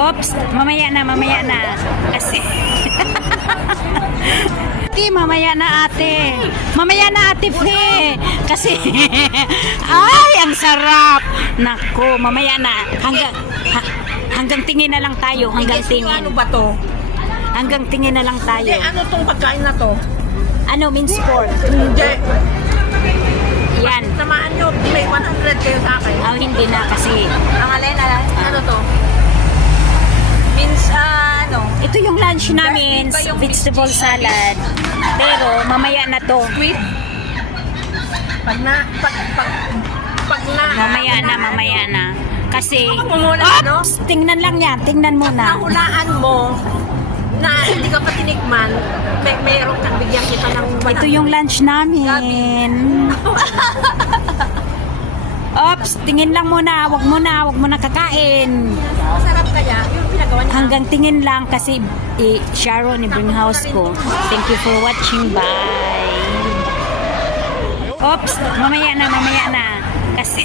Oops, mamaya na. Kasi... mamaya na ate. Mamaya na ate Fe. Kasi... ay, ang sarap. Nako, mamaya na. Hanggang tingin na lang tayo. Hanggang tingin. Ano ba to? Hanggang tingin na lang tayo. Hindi, ano tong pagkain na to? Ano, minced pork? Hindi. Yan. Samaan nyo, may 100 kayo sa akin. Oh, hindi na kasi. Ang alin, ano to? Means, ano? Ito yung lunch namin, Iba yung vegetable salad. Pero mamaya na to. Sweet. Pag na. Mamaya na. Kasi, Mumula, no? oops, tingnan lang yan. Tingnan mo na. Nahulaan mo na hindi ka pa tinikman, mayroon kang bigyan kita ng Ito yung lunch namin. Oops, tingin lang muna. Wag mo na kakain. Masarap kaya yung pinagawa niya. Hanggang tingin lang kasi Sharon, ibring house ko. Thank you for watching. Bye. Oops, mamaya na. Kasi